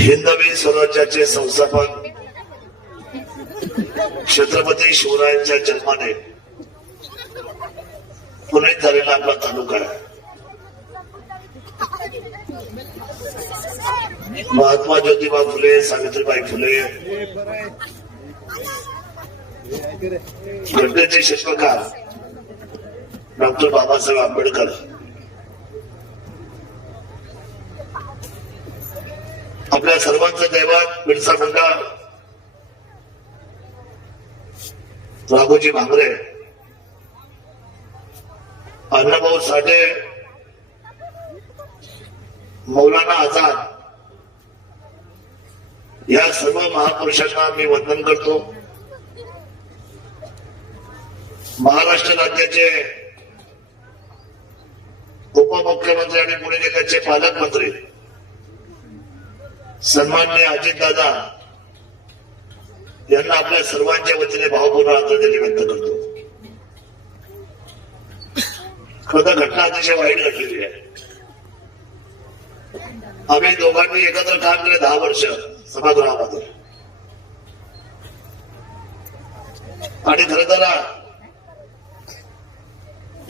हिंदवी स्वराज्याचे संस्थापक छत्रपती शिवरायांच्या जन्माने पुण्यात झालेला आपला तालुका आहे. महात्मा ज्योतिबा फुले, सावित्रीबाई फुले, घटनेचे शिल्पकार डॉक्टर बाबासाहेब आंबेडकर, आपल्या सर्वांचं दैवत बिरसा मुंडा, राघोजी भांगरे, अण्णाभाऊ साठे, मौलाना आझाद, या सर्व महापुरुषांना मी वंदन करतो. महाराष्ट्र राज्याचे उपमुख्यमंत्री आणि पुणे जिल्ह्याचे पालकमंत्री सन्माननीय अजितदादा यांना आपल्या सर्वांच्या वतीने भावपूर्ण आदरांजली व्यक्त करतो. खरं घटना अतिशय वाईट घडलेली आहे. आम्ही दोघांनी एकत्र काम केले 10 वर्ष सभागृहामध्ये, आणि खरं तर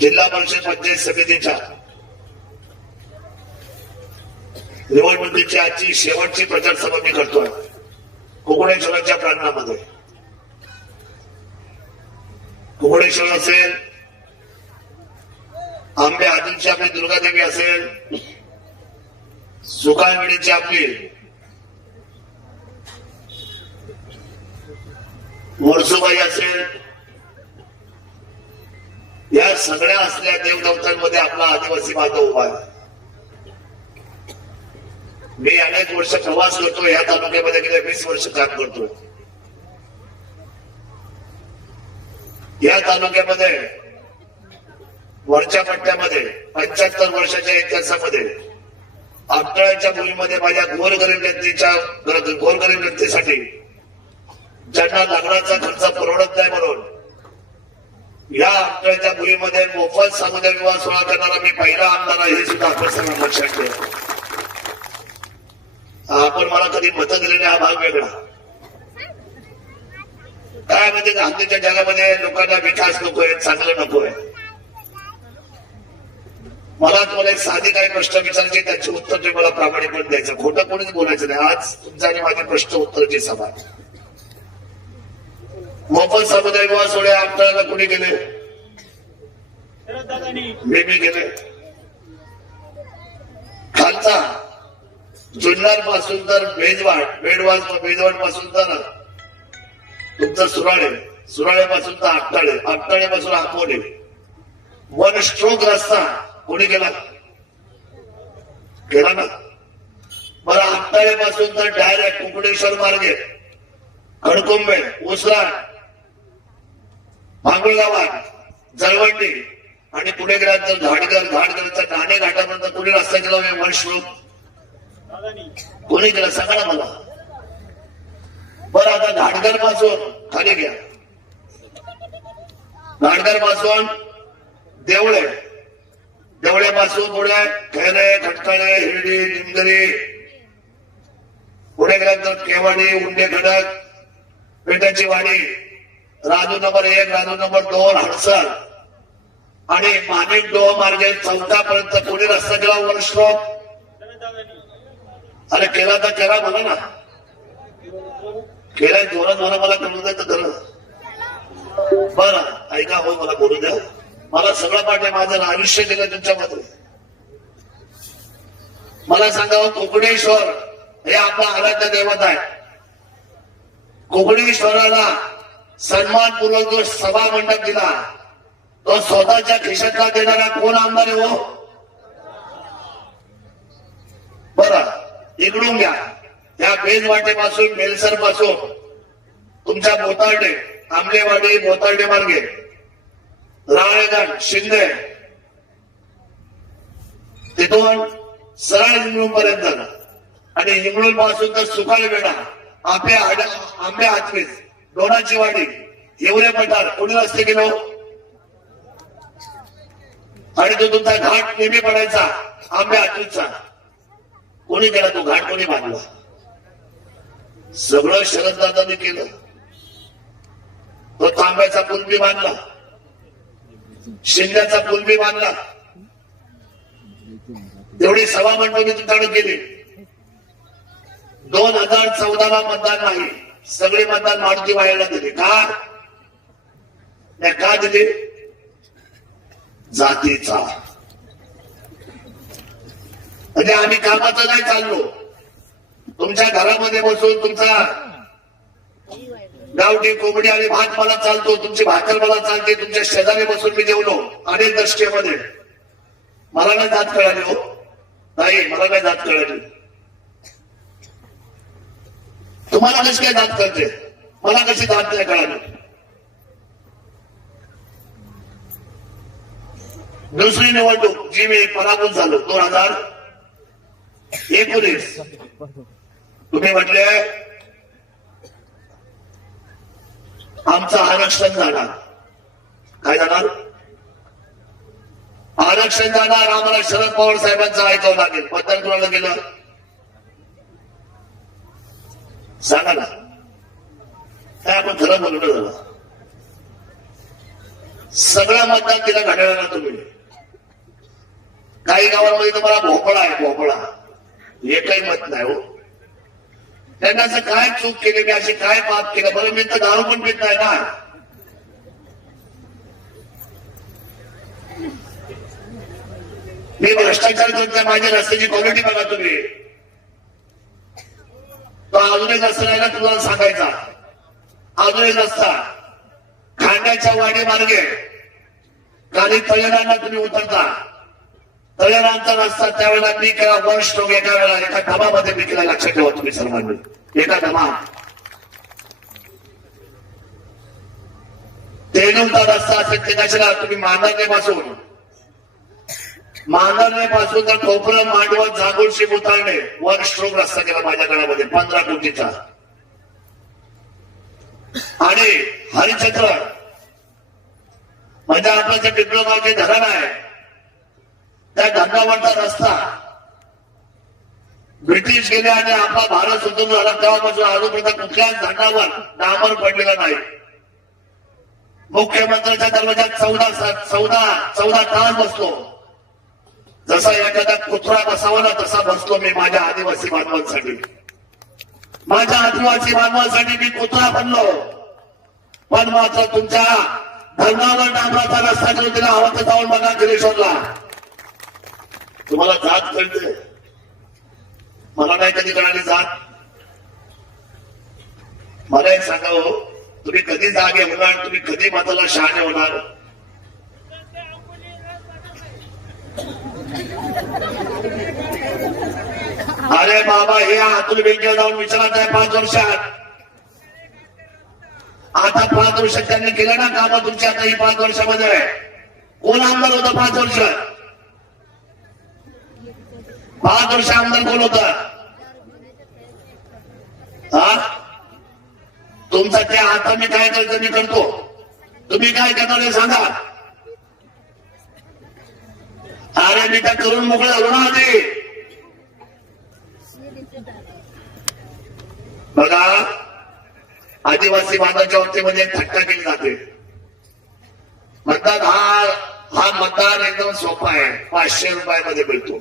जिल्हा परिषद पंचायत समितीच्या निवडणुकीची आजची शेवटची प्रचार सभा मी करतोय कुकुडेश्वराच्या प्रांगणामध्ये. कुकुडेश्वर असेल, आंबे आदिलची आपली दुर्गादेवी असेल, सुकाळवेळीची आपली वर्सुबाई असेल, या सगळ्या असलेल्या देवदेवतांमध्ये आपला आदिवासी बांधव उभा आहे. मी अनेक वर्ष प्रवास करतो, या तालुक्यामध्ये गेले 20 वर्ष काम करतो. या तालुक्यामध्ये वरच्या पट्ट्यामध्ये 75 वर्षाच्या इतिहासामध्ये आपटाळ्याच्या भूमीमध्ये माझ्या गोरगरीब व्यक्तीसाठी ज्यांना लग्नाचा खर्च परवडत नाही म्हणून या आपटाळ्याच्या भूमीमध्ये मोफत सामुदायिक विवाह सोहळा करणारा मी पहिला आमदार आहे, हे सुद्धा आपण सर्व लक्षात ठेवा. आपण मला कधी मतं दिलेले हा भाग वेगळा. काय म्हणजे हल्लीच्या जगामध्ये लोकांना विकास नकोय, चांगलं नकोय. मला तुम्हाला एक साधी काही प्रश्न विचारायचे, त्याचे उत्तर तुम्ही मला प्रामाणिकपणे द्यायचं, खोटं कोणीच बोलायचं नाही. आज तुमच्या आणि माझी प्रश्न उत्तराची सभा. मोफत सामुदायिक विवाह सोहळे आपल्याला कोणी केले? मी केले. खालचा जुन्नर पासून तर बेजवाड पासून तर तुमचं सुराळे पासून तर आपटाळे पासून आंबोडे, 1 स्ट्रोक रस्ता कोणी केला ना? बरं, आपटाळे पासून तर डायरेक्ट कुकुडेश्वर मार्गे खडकुंबे, उसरा, भांगुळ गावात, जळवंडी आणि पुढे गेल्यानंतर घाटगरचा नाणे घाटापर्यंत कोणी रस्ता केला? 1 स्ट्रोक कोणी केला सांगा ना मला. बरं, आता घाटगर पासून खाली घ्या, घाटगर पासून देवळ्यापासून पुढे खैरे, खटकाळे, हिरडी, निमगरी, पुढे गेल्यानंतर केवाडी, उंडे खडक, पेटाची वाडी, राजू नंबर 1, राजू नंबर 2, हडसर आणि माणिक डोह मार्गे 4था पर्यंत कोणी रस्ता केला? 1 स्ट्रोक. अरे केला तर केला म्हणा ना, केला जोरात म्हणा, मला कळू द्या तर खरं. बरं ऐका, हो मला बोलू द्या. मला सगळं पाठ आहे, माझं आयुष्य दिलं तुमच्यामध्ये. मला सांगा, कुकुडेश्वर हे आपला आराध्य दैवत आहे. कुकुडेश्वराला सन्मानपूर्वक जो सभा मंडप दिला, तो स्वतःच्या खिशातला देणारा कोण आमदार आहे हो? बरं, इकडून घ्या, या बेजवाटेपासून, बेलसर पासून तुमच्या बोतार्डे, आंबलेवाडी, बोतार्डे मार्गे राळेगण, शिंदे, तिथून सरळ हिंगळूण पर्यंत, आणि हिंगळूण पासून तर सुकाळवेढा, आंबे हातवीस, डोनाची वाडी, हिवरे पठार कोणी रस्ते गेलो? आणि तो तुमचा घाट नेहमी पडायचा आंबे हातवीसचा, कोणी केला तो घाट? कोणी बांधला? सगळं शरददादांनी केलं. तो तांब्याचा पूल बी बांधला, शिंद्याचा पूल बी बांधला, तेवढी सभा मंडळ मी तुमच्याकडे केली. 2014ला मतदान नाही, सगळे मतदान मारुती वाहिला दिले. का दिले? जातीचा. म्हणजे आम्ही कामाचं नाही चाललो. तुमच्या घरामध्ये बसून तुमचा गावठी कोंबडी आणि भात मला चालतो, तुमची भाकर मला चालते, तुमच्या शेजारी बसून मी जेवलो अनेक दशकेमध्ये. मला नाही जात कळाली हो, नाही मला नाही जात कळाली. तुम्हाला कशी काय जात कळते? मला कशी जात नाही कळाली? दुसरी निवडणूक जी मी पराभूत झालो 2019. तुम्ही म्हटले आमचं आरक्षण जाणार. काय जाणार? आरक्षण जाणार. आम्हाला शरद पवार साहेबांचं ऐकावं लागेल. मतदान कोणाला केलं सांगा ना. काय आपण खरं बोललो झालं. सगळं मतदान दिलं घड्याळाला तुम्ही. काही गावांमध्ये तुम्हाला भोपळा आहे, भोपळा. एकही मत नाही हो. त्यांना असं काय चूक केली, मी अशी काय पाप केलं? बरं मी तर दारू पण पित नाही ना. मी भ्रष्टाचार करतो. माझ्या रस्त्याची क्वालिटी बघा तुम्ही. तो अजून एक रस्ता राहिला तुम्हाला सांगायचा. अजून एक रस्ता खांड्याच्या वाडी मार्गे खाली तळेरांना तुम्ही उतरता. तळेरांचा रस्ता त्यावेळेला मी केला वन स्ट्रोक. एका वेळेला एका धमामध्ये मी केला. लक्षात ठेवा तुम्ही सर्वांनी. एका धमा तेलूरचा रस्ता असेल ते कशाला तुम्ही मांजरणे पासून तर कोपरं मांडवत जागोळशी उतरणे वन स्ट्रोक रस्ता केला माझ्या घरामध्ये 15 कोटीचा. आणि हरिचक्र म्हणजे आपलं जे डिप्लोमाचे धरण आहे त्या धरणावरचा रस्ता ब्रिटिश गेले आणि आपला भारत स्वतंत्र झाला तेव्हापासून आजूपर्यंत कुठल्याच धरणावर डांबर पडलेला नाही. मुख्यमंत्र्यांच्या दरवाज्यात 14 तास बसलो. जसा एखादा कुत्रा बसावा ना तसा बसलो मी माझ्या आदिवासी बांधवांसाठी. माझ्या आदिवासी बांधवांसाठी मी कुत्रा बनलो. पण मात्र तुमच्या धर्मावर डांबराचा रस्ता करून दिला. हवा तर जाऊन बघा गिरीश्वरला. तुम्हाला जात कळते? मला नाही कधी कळाली जात. मला एक सांगा हो, तुम्ही कधी जागे होणार? तुम्ही कधी माताला शहाणे होणार? अरे बाबा, हे अतुल बेंकेला जाऊन विचारत आहे 5 वर्षात. आता 5 वर्षात त्यांनी केलं ना कामं तुमची. आता ही 5 वर्षामध्ये कोण आमदार होता? 5 वर्ष 5 वर्ष आमदार कोण होता? तुमचा ते आता मी काय करतो मी करतो. तुम्ही काय करणार हे सांगा. अरे मी काय करून मोकळं झालो ना आधी. बघा, आदिवासी बांधवांच्या बाबतीमध्ये थट्टा केली जाते. मतदान हा मतदान एकदम सोपा आहे. 500 रुपयामध्ये मिळतो,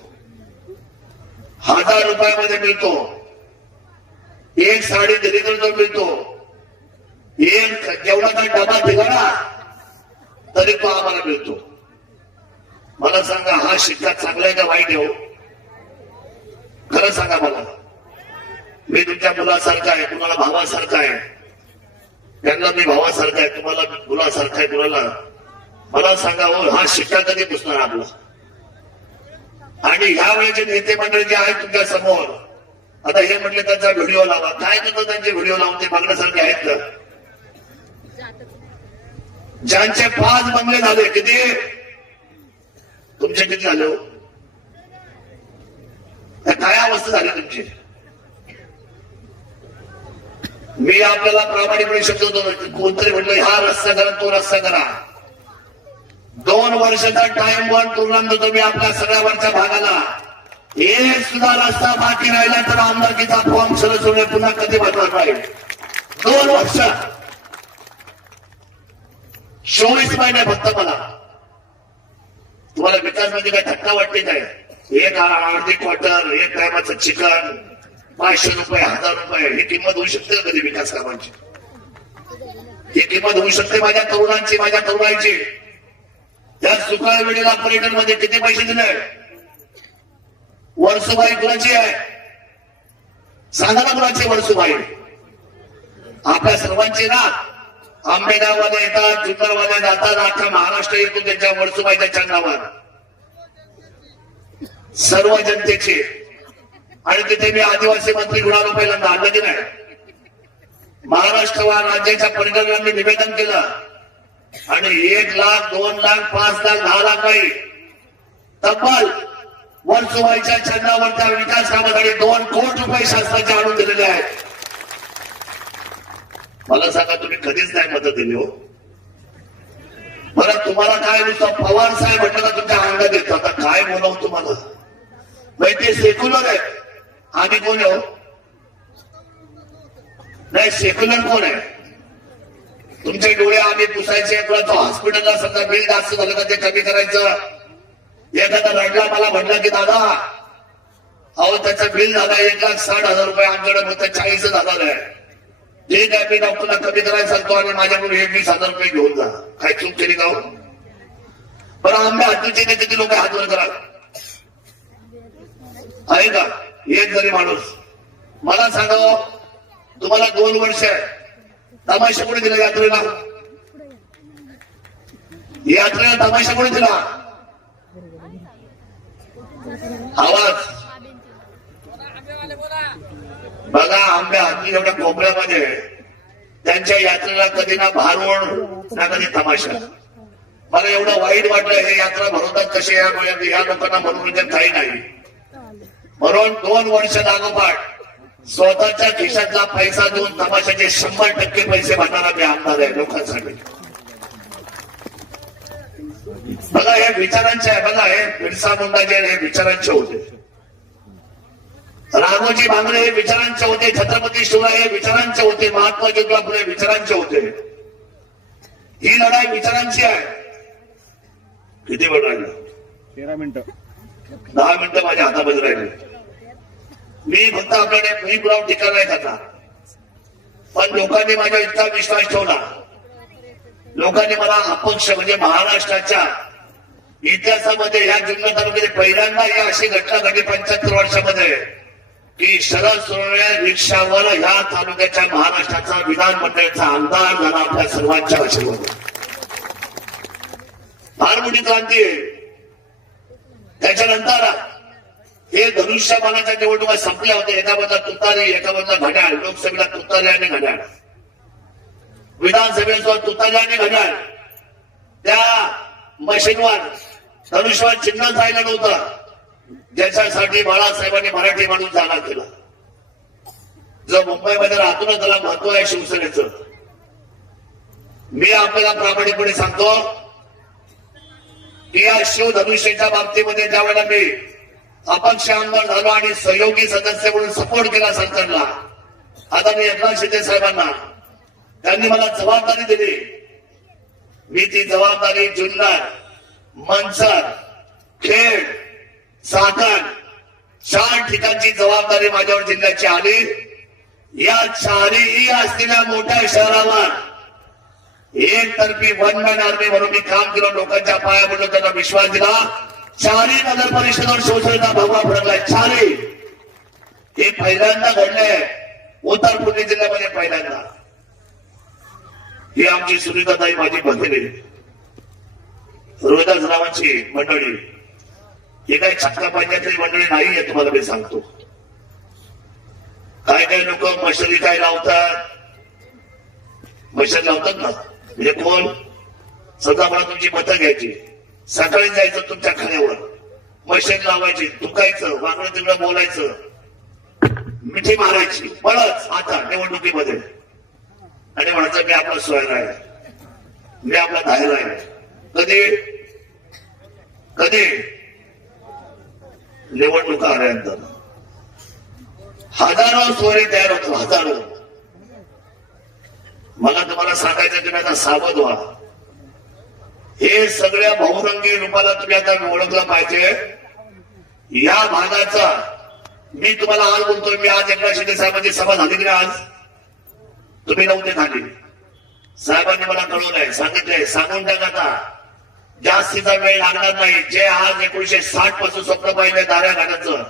1000 रुपयामध्ये मिळतो, एक साडी दिली तर मिळतो, एक जेवणाचा डबा दिला ना तरी तो आम्हाला मिळतो. मला सांगा, हा शिक्का चांगला आहे का वाईट आहे हो? खरं सांगा मला. मी तुमच्या मुलासारखा आहे, कुणाला भावासारखा आहे, त्यांना मी भावासारखा आहे, तुम्हाला मुलासारखा आहे कुणाला. मला सांगा हो, हा शिक्का कधी पुसणार आपला? आणि ह्या वेळेचे नेते मंडळी जे आहेत तुमच्या समोर, आता हे म्हटले त्यांचा व्हिडिओ लावा. काय करतो त्यांचे व्हिडिओ लावून? ते बघण्यासारखे आहेत का? ज्यांचे 5 बंगले झाले, किती तुमचे किती झाले हो? काय अवस्था झाली तुमची? मी आपल्याला प्रामाणिकपणे शब्द होतो. कोणतरी म्हटलं हा रस्ता करा, तो रस्ता करा. 2 वर्षाचा टाइम बॉन्ड टुर्नामेंट देतो मी आपल्या सगळ्या वरच्या भागाला. एक सुद्धा रस्ता बाकी राहिला तर आमदारकीचा फॉर्म सरसवणे पुन्हा कधी भरणार नाही. 2 वर्ष 24 महिने फक्त. मला तुम्हाला विकास म्हणजे काय थक्का वाटते काय? एक अर्धी क्वार्टर, एक टायमाचं चिकन, 500 रुपये, 1000 रुपये, ही किंमत होऊ शकते का कधी विकास कामांची? ही किंमत होऊ शकते माझ्या तरुणांची, माझ्या तरुणाईची? त्या सुकाळ वेळेला पर्यटन मध्ये किती पैसे दिले? वर्सुबाई कुणाची आहे? सांगा ना कुणाची वर्सुबाई? आपल्या सर्वांची ना. आंबेगाववाले येतात, जुन्नरवाले जातात, अख्खा महाराष्ट्र येतो त्यांच्या वर्सुबाईच्या चंद्रावर, सर्व जनतेची. आणि तिथे मी आदिवासी मंत्री गुणालो पहिल्यांदा आणलं की नाही? महाराष्ट्र व राज्याच्या पर्यटकांनी निवेदन केलं आणि 1 लाख, 2 लाख, 5 लाख, 10 लाख नाही, तब्बल वर्सुबाईच्या छंदावर त्या विकास कामासाठी 2 कोटी रुपये शासनाचे आणून दिलेले आहेत. मला सांगा, तुम्ही कधीच नाही मदत दिली हो? बरं, तुम्हाला काय नुसतं पवार साहेब म्हटलं का तुमच्या अंगात येतं? आता काय बोलावं तुम्हाला? ते सेक्युलर आहे, आम्ही कोण आहे? नाही, सेक्युलर कोण आहे? तुमचे डोळे आम्ही पुसायचे, तो हॉस्पिटलला समजा बिल जास्त झालं का ते कमी करायचं. एखादा रडला, मला म्हटलं की दादा अहो त्याचं बिल झालं 1,60,000 रुपये, आमच्याकडे फक्त 40,000 आहे. ठीक आहे, मी डॉक्टरला कमी करायला सांगतो आणि माझ्याकडून 20,000 रुपये घेऊन जा. काय चूक केली का? बरं, आंबे हातूचे किती लोक हात वर करा आहे का? एक जरी माणूस मला सांगा, तुम्हाला 2 वर्ष आहे, तमाशा कोणी दिला यात्रेला? यात्रेला तमाशा कोणी दिला? आवाज बघा. आंब्या हाती एवढ्या कोपऱ्यामध्ये त्यांच्या यात्रेला कधी ना भारुड ना कधी तमाशा. मला एवढं वाईट वाटलं, हे यात्रा भरवतात कसे या लोकांना मनोरंजन काही नाही. म्हणून 2 वर्ष लागोपाठ स्वतःच्या खिशातला पैसा देऊन तमाशाचे 100% पैसे भरणारा मी आमदार आहे लोकांसाठी. बघा, हे विचारांचे आहे. बघा, हे बिरसा मुंडा जे हे विचारांचे होते, राघोजी भांगरे हे विचारांचे होते, छत्रपती शिवराय हे विचारांचे होते, महात्मा ज्योतिबा फुले विचारांचे होते. ही लढाई विचारांची आहे. किती वेळ राहिला? 13 मिनिटं. 10 मिनिटं माझ्या हातामध्ये राहिले. मी फक्त आपल्याकडे मी पुराव टीका नाही करणार, पण लोकांनी माझ्या इतका विश्वास ठेवला. लोकांनी मला अपक्ष म्हणजे महाराष्ट्राच्या इतिहासामध्ये या जुन्नर तालुक्यात पहिल्यांदा ही अशी घटना घडली 75 वर्षामध्ये की शरद सोनवणे रिक्षावर ह्या तालुक्याच्या महाराष्ट्राचा विधानमंडळाचा आमदार झाला आपल्या सर्वांच्या आशीर्वाद. फार मोठी क्रांती आहे. त्याच्यानंतर हे धनुष्यबाणाच्या निवडणुका संपल्या होत्या. एका बाजूला तुतारी, एका बाजूला घड्याळ. लोकसभेला तुतारी आणि घड्याळ, विधानसभेचा तुतारी आणि घड्याळ. त्या मशीनवर धनुष्यबाण चिन्ह जायला नव्हतं, ज्याच्यासाठी बाळासाहेबांनी मराठी माणूस जागा केला. जो मुंबईमध्ये राहतो ना, त्याला महत्व आहे शिवसेनेचं. मी आपल्याला प्रामाणिकपणे सांगतो की या शिवधनुष्याच्या बाबतीमध्ये ज्यावेळेला मी अपक्ष आमदार झालो आणि सहयोगी सदस्य म्हणून सपोर्ट केला सरकारला, आता मी एकनाथ शिंदे साहेबांना, त्यांनी मला जबाबदारी दिली. मी ती जबाबदारी जुन्नर, मनसर, खेड, चाकण 4 ठिकाणची जबाबदारी माझ्यावर जिल्ह्याची आली. या 4ही असलेल्या मोठ्या शहरावर एकतर्फी वन मॅन आर्मी म्हणून मी काम केलं. लोकांच्या पाया पडलो, त्यांना विश्वास दिला. 4ही नगर परिषदेवर शिवसेनेचा भगवा फडकलाय. 4ही हे पहिल्यांदा घडलंय उत्तर पुणे जिल्ह्यामध्ये, पहिल्यांदा. ही आमची सुनीताताई माझी भगिनी, रोहिदासरावांची मंडळी. हे काही छक्का पाहिजे मंडळी नाहीये, तुम्हाला मी सांगतो. काही लोक मशाली काय लावतात, मशाल लावतात ना, म्हणजे कोण? समजा मला तुमची मतं घ्यायची, सकाळी जायचं तुमच्या खाण्यावर, मशाल लावायची, दुखायचं, वाकडं तिकडं बोलायचं, मिठी मारायची, बळच आता निवडणुकीमध्ये, आणि म्हणायचं मी आपला सोयरा आहे, मी आपला धायरा आहे. कधी कधी निवडणुका आल्यानंतर हजारो सोयरे तयार होतो, हजारो. मला तुम्हाला सांगायचं तुम्ही आता सावध व्हा. हे सगळ्या बहुरंगी रूपाला तुम्ही आता ओळखलं पाहिजे. या भागाचा मी तुम्हाला आज बोलतोय. मी आज एकनाथ शिंदे साहेबांची सभा झाली की आज तुम्ही नव्हते झाली. साहेबांनी मला कळवलंय, सांगितलंय, सांगून टाका आता. जास्तीचा वेळ लागणार नाही. जे आज 1960 पासून स्वप्न पाहिजे दाऱ्या घालायचं,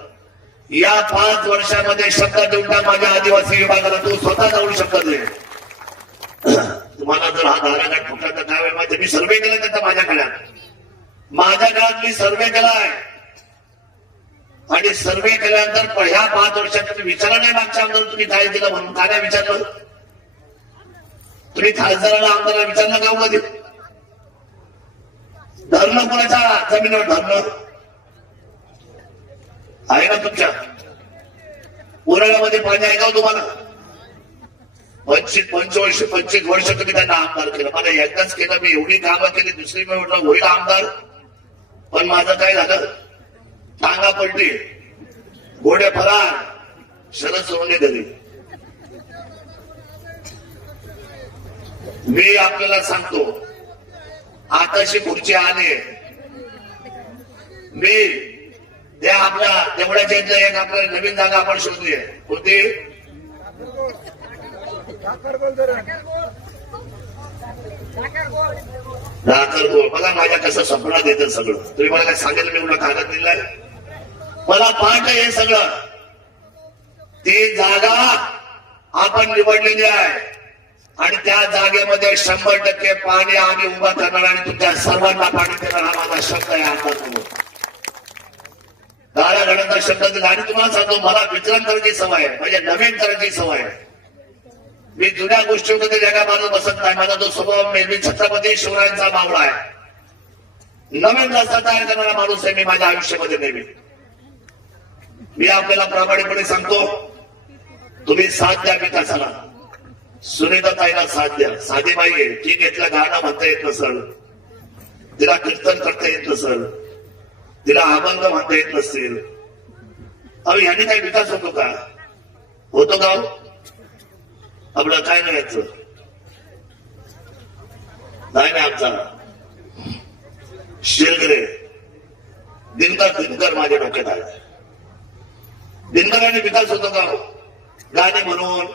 या 5 वर्षामध्ये शब्द देऊन टाक माझ्या आदिवासी विभागाला. तू स्वतः जाऊ शकत नाही. तुम्हाला जर हा दाराघाट फुटला तर काय वेळ माहिती. मी सर्वे केला त्याचा माझ्या काळात मी सर्वे केलाय. आणि सर्वे केल्यानंतर ह्या 5 वर्षात तुम्ही विचारा नाही मागच्या आमदार तुम्ही काय दिलं म्हणून. काय नाही विचारलं तुम्ही? खासदाराला आमदाराला विचारलं का मध्ये? धरणं कोणाच्या जमिनीवर धरणं आहे ना तुमच्या? उराळ्यामध्ये पाणी आहे का तुम्हाला? 25 वर्ष तुम्ही त्यांना आमदार केलं. मला एकदाच केलं. मी एवढी कामं केली, दुसरी मी म्हटलं होईल आमदार. पण माझं काय झालं? टांगा पलटी, घोडे फरार, शरद सोडले घरी. मी आपल्याला सांगतो, आताशी खुर्ची आले. मी त्या आपल्या तेवढ्याच्या इथलं एक आपल्याला नवीन जागा आपण शोधली आहे. कोणती? धाकरगोळ. बघा माझ्या कसं स्वप्नात येतं सगळं. तुम्ही मला काय सांगितलं? मी एवढा कागद दिलाय, मला पाठ आहे हे सगळं. ती जागा आपण निवडलेली आहे आणि त्या जागेमध्ये 100% पाणी आम्ही उभा करणार आणि तुमच्या सर्वांना पाणी देणार. हा माझा शब्द आहे. आता गाड्या घडण्याचा शब्द दिला. आणि तुम्हाला सांगतो, मला वितरण करायची सवय आहे, म्हणजे नवीन करायची सवय आहे. मी जुन्या गोष्टीमध्ये जगा माणूस बसत नाही. माझा तो स्वभाव मी छत्रपती शिवरायांचा मावळा आहे. नवीन रस्ता तयार करणारा माणूस आहे मी माझ्या आयुष्यामध्ये नेहमी. मी आपल्याला प्रामाणिकपणे सांगतो, तुम्ही साथ द्या विकासाला. सुनीता ताईला साथ द्या. साधी बाई आहे, ती घेतलं गाणं म्हणता येत नसल, तिला कीर्तन करता येत नसल, तिला अभंग म्हणता येत नसतील. अहो याने काही विकास होतो का? होतो का? आपलं काय नाही यायचं नाही. आमचा शेलगरे दिनकर माझ्या डोक्यात आहे. दिनकरांनी विकास होतो का? गाणे म्हणून,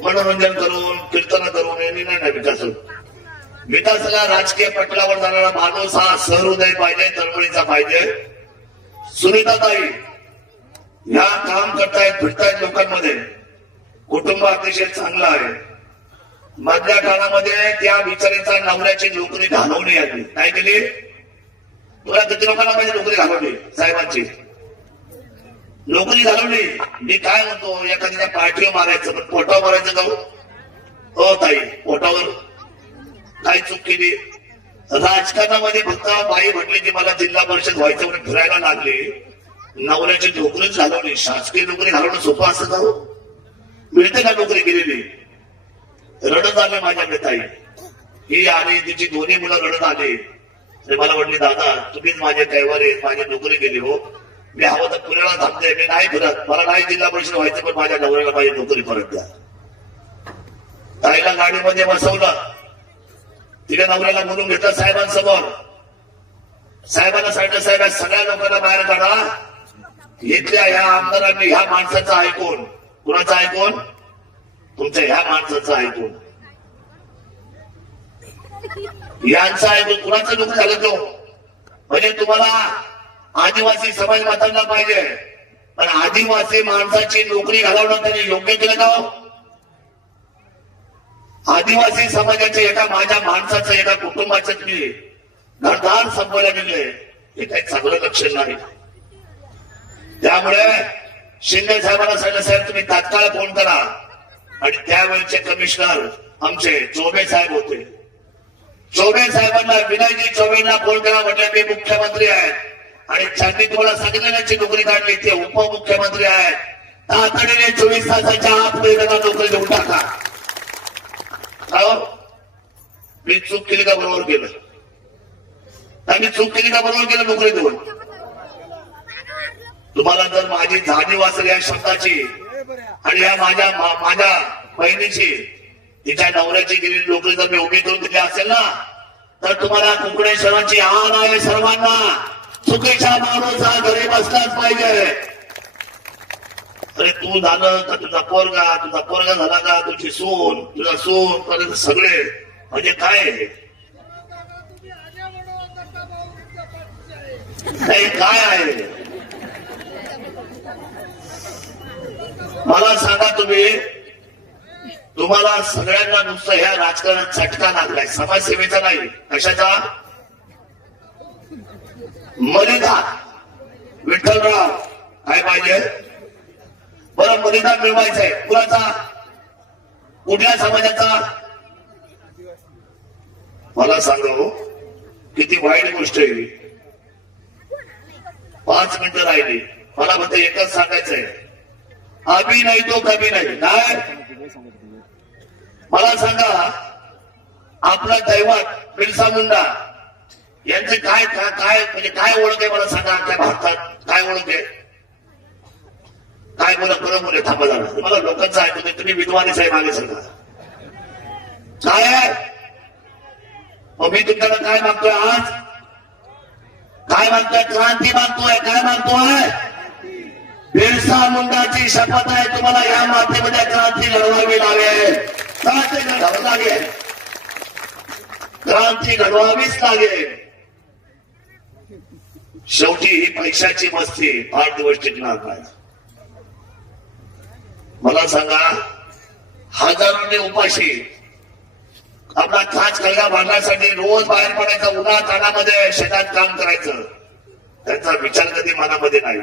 मनोरंजन करून, कीर्तन करून यांनी नाही विकास होत. विकासाला राजकीय पटलावर जाणारा माणूस हा सहृदय पाहिजे, तळमळीचा पाहिजे. सुनीताताई ह्या काम करतायत, फिरतायत लोकांमध्ये. कुटुंब अतिशय चांगलं आहे. मधल्या काळामध्ये त्या बिचारीचा नवऱ्याची नोकरी घालवली आली. काय केली? तुला किती लोकांना पाहिजे नोकरी घालवली? साहेबांची नोकरी घालवली. मी काय म्हणतो, एखाद्या पार्टीवर मारायचं, पण पोटावर मारायचं का? हो ताई, पोटावर काय चूक केली? राजकारणामध्ये फक्त बाई म्हटली की मला जिल्हा परिषद व्हायचं म्हणून फिरायला लागली. नवऱ्याची नोकरीच घालवली. शासकीय नोकरी घालवणं सोपं असतं का? मिळते का नोकरी केलेली? रडत आलं माझ्याकडे ताई. ही आणि तिची दोन्ही मुलं रडत आली. मला म्हटली, दादा तुम्हीच माझे कैवारी, माझी नोकरी गेली हो. मी हवं तर पुण्याला थांबते, मी नाही फिरत. मला नाही जिल्हा परिषद व्हायचं, पण माझ्या नवऱ्याला माझी नोकरी परत द्या. ताईला गाडीमध्ये बसवलं. तिच्या नवऱ्याला बोलून घेतलं साहेबांसमोर. साहेबांना सांगितलं, साहेब सगळ्या लोकांना बाहेर काढा. इथल्या ह्या आमदारांनी ह्या माणसाचं ऐकून, कुणाचं ऐकून? तुमच्या ह्या माणसाचं ऐकून, यांचं ऐकून कुणाचं दुःख झालं तो? म्हणजे तुम्हाला आदिवासी समाज मातांना पाहिजे, पण आदिवासी माणसाची नोकरी घालवणं त्यांनी योग्य केलं का? आदिवासी समाजाच्या एका माझ्या माणसाचं, एका कुटुंबाचं तुम्ही घरदार संपवायला गेले, हे काही चांगलं लक्षण नाही. त्यामुळे शिंदे साहेबांना सांगितलं, साहेब तुम्ही तात्काळ फोन करा. आणि त्यावेळेचे कमिशनर आमचे चौबे साहेब होते. चौबे साहेबांना, विनयजी चौबेंना फोन करा. म्हटलं मी मुख्यमंत्री आहे आणि त्यांनी तुम्हाला सांगितलं त्यांची नोकरी काढली, ते उपमुख्यमंत्री आहेत. तातडीने 24 तासाच्या आतमध्ये त्यांना नोकरी देऊन टाका. मी चूक केली का बरोबर केलं? त्यांनी चूक केली का बरोबर केलं? नोकरी देऊन तुम्हाला जर माझी जाणीव असेल या शब्दाची आणि या माझ्या बहिणीची तिच्या नवऱ्याची गेलेली लोक जर मी उभी करून दिली असेल ना तर तुम्हाला कुंकणेश्वराची आण आहे सर्वांना. चुकीचा माणूस हा घरी बसलाच पाहिजे. अरे तू झालं का तुझा पोरगा झाला का तुझी सून तुझा सून पर्यंत सगळे म्हणजे काय काय आहे मला सांगा तुम्ही. तुम्हाला सगळ्यांना नुसतं ह्या राजकारणात चटका लागलाय समाजसेवेचा नाही. कशाचा? मलिदा विठ्ठलराव काय पाहिजे बरं मलिदा मिळवायचंय कुणाचा कुठल्या समाजाचा मला सांगा. किती वाईट गोष्ट आहे. 5 मिनिटं राहिली मला फक्त एकच सांगायचंय अभी नाही तो कभी नाही. काय मला सांगा आपलं दैवत बिरसा मुंडा यांचे काय काय म्हणजे काय ओळख आहे मला सांगा. आपल्या भारतात काय ओळख आहे काय बोला बरं बोले थांबा झालं मला लोकांचं ऐकू दे. तुम्ही विद्वानीच आहे मागे सांगा काय आहे. मी तुमच्याला काय मागतोय आज काय मागतोय क्रांती मागतोय काय मागतोय. बिरसा मुंडाची शपथ आहे तुम्हाला या मातेमध्ये क्रांती लढवावी लागेल. क्रांती घडवावी लागेल. क्रांती घडवावीच लागेल. शेवटी ही पैशाची मस्ती फार दिवस टिकणार नाही. मला सांगा हजारोने उपाशी आपला खास कलगा बांधण्यासाठी रोज बाहेर पडायचं उन्हा ताणामध्ये शेतात काम करायचं त्यांचा विचार कधी मनामध्ये नाही.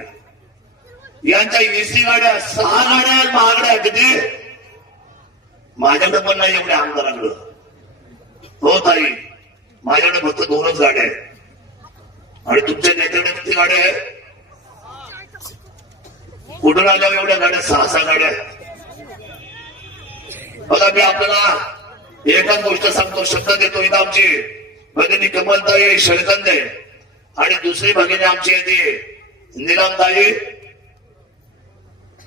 यांच्या एसी गाड्या 6 गाड्या महागड्या किती माझ्याकडे पण नाही एवढ्या आमदारांकडं. हो ताई माझ्याकडे फक्त 2च गाड्या आहेत आणि तुमच्या नेत्याकडे किती गाड्या आहेत कुठून आल्या एवढ्या गाड्या 6 गाड्या. बघा मी आपल्याला एकच गोष्ट सांगतो शब्द देतो. इथं आमची भगिनी कमलताई शेळकंदे आणि दुसरी भगिनी आमची येते नीलमताई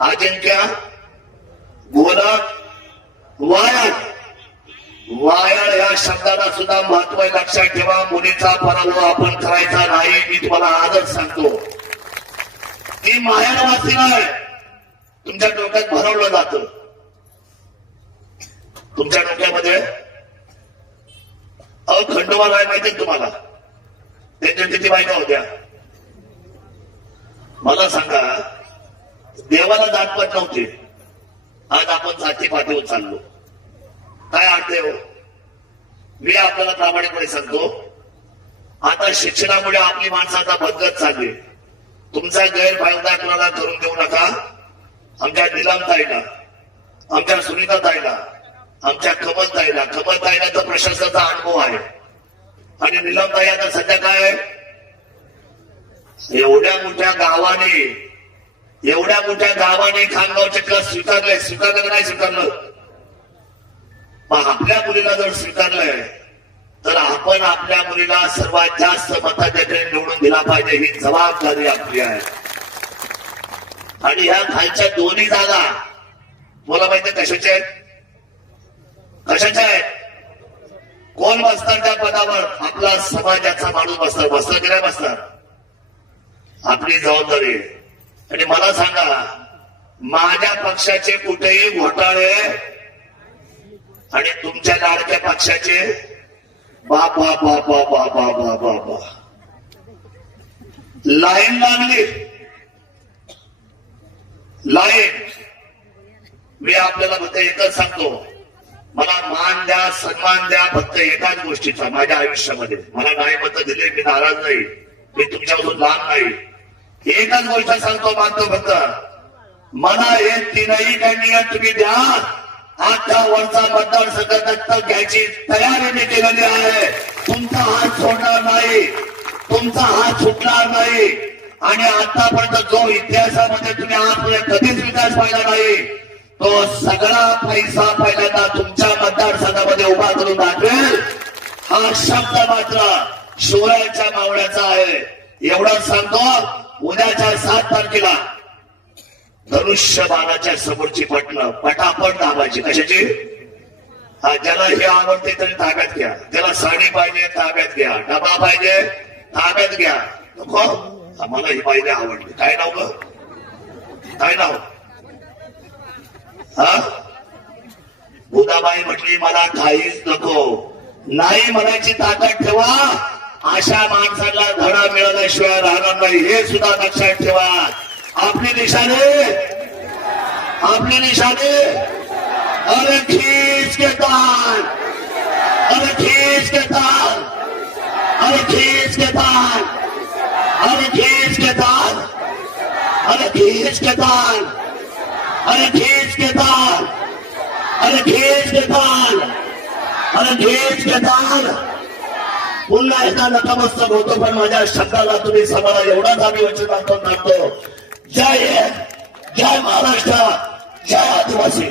अजिंक्य गोलक वायाळ या शब्दाला सुद्धा महत्व लक्षात ठेवा. मुलीचा पराभव आपण करायचा नाही. मी तुम्हाला आजच सांगतो ती मायावासी नाही. तुमच्या डोक्यात भरवलं जातं. तुमच्या डोक्यामध्ये खंडोबा काय माहिती तुम्हाला त्यांच्या किती बायका होत्या मला सांगा. देवाला जातपात नव्हते. आज आपण जातीपातीवर चाललो. काय अर्थ आहे हो. मी आपल्याला प्रामाणिकपणे सांगतो आता शिक्षणामुळे आपली माणसं आता बदलत चालली. तुमचा गैरफायदा कुणाला करून देऊ नका. आमच्या नीलमताईला आमच्या सुनीताताईला आमच्या कमलताईला तर प्रशासनाचा अनुभव आहे आणि नीलमताई आता सध्या काय एवढ्या मोठ्या गावाने खानगावचे क्लास स्वीकारलं नाही स्वीकारलं. मग आपल्या मुलीला जर स्वीकारलंय तर आपण आपल्या मुलीला सर्वात जास्त मताधिक्याने निवडून दिला पाहिजे. ही जबाबदारी आपली आहे. आणि ह्या खालच्या 2 जागा मला माहिती कशाच्या आहेत कोण बसणार त्या पदावर. आपला समाजाचा माणूस बसणार की नाही बसणार आपली जबाबदारी. आणि मला सांगा माझ्या पक्षाचे कुठेही घोटाळे आणि तुमच्या लाडक्या पक्षाचे बाबा लाईन लागली लाईन. मी आपल्याला फक्त एकच सांगतो मला मान द्या सन्मान द्या फक्त एकाच गोष्टीचा माझ्या आयुष्यामध्ये. मला नाही मत दिले मी नाराज नाही. मी तुमच्यापासून लांब नाही. एकच गोष्ट सांगतो मानतो फक्त मला हे 3ही कॅन्डिडेट तुम्ही द्या. आता वरचा मतदारसंघ दत्तक घ्यायची तयारी मी केलेली आहे. तुमचा हात सोडणार नाही. तुमचा हात सुटणार नाही. आणि आतापर्यंत जो इतिहासामध्ये तुम्ही आजपर्यंत कधीच विकास पाहिला नाही तो सगळा पैसा पहिल्यांदा तुमच्या मतदारसंघामध्ये उभा करून दाखवेल. हा शब्द मात्र शिवरायांच्या मावळ्याचा आहे. एवढंच सांगतो उद्याच्या 7 तारखेला धनुष्यबाणाच्या समोरची पटणं पटापट दाबायची. कशाची? ज्याला हे आवडते तरी ताब्यात घ्या. ज्याला साडी पाहिजे ताब्यात घ्या. डबा पाहिजे ताब्यात घ्या. नको मला ही पाहिजे आवडली. काय नाव ग? काय नाव? बुधाबाई म्हटली मला काहीच नको. नाही म्हणायची ताकद ठेवा. अशा माणसाला धडा मिळाल्याशिवाय राहणार नाही हे सुद्धा लक्षात ठेवा. आपली निशाणे अरे खींच के तान, अरे खींच के तान, अरे खींच के तान, अरे खींच के तान, अरे खींच के तान, अरे खींच के तान, अरे खींच के तान, अरे खींच के तान. पुन्हा एकदा नतमस्तक होतो पण माझ्या शब्दाला तुम्ही सांभाळा एवढाच आम्ही वचनांतून टाकतो. जय हिंद, जय महाराष्ट्र, जय आदिवासी.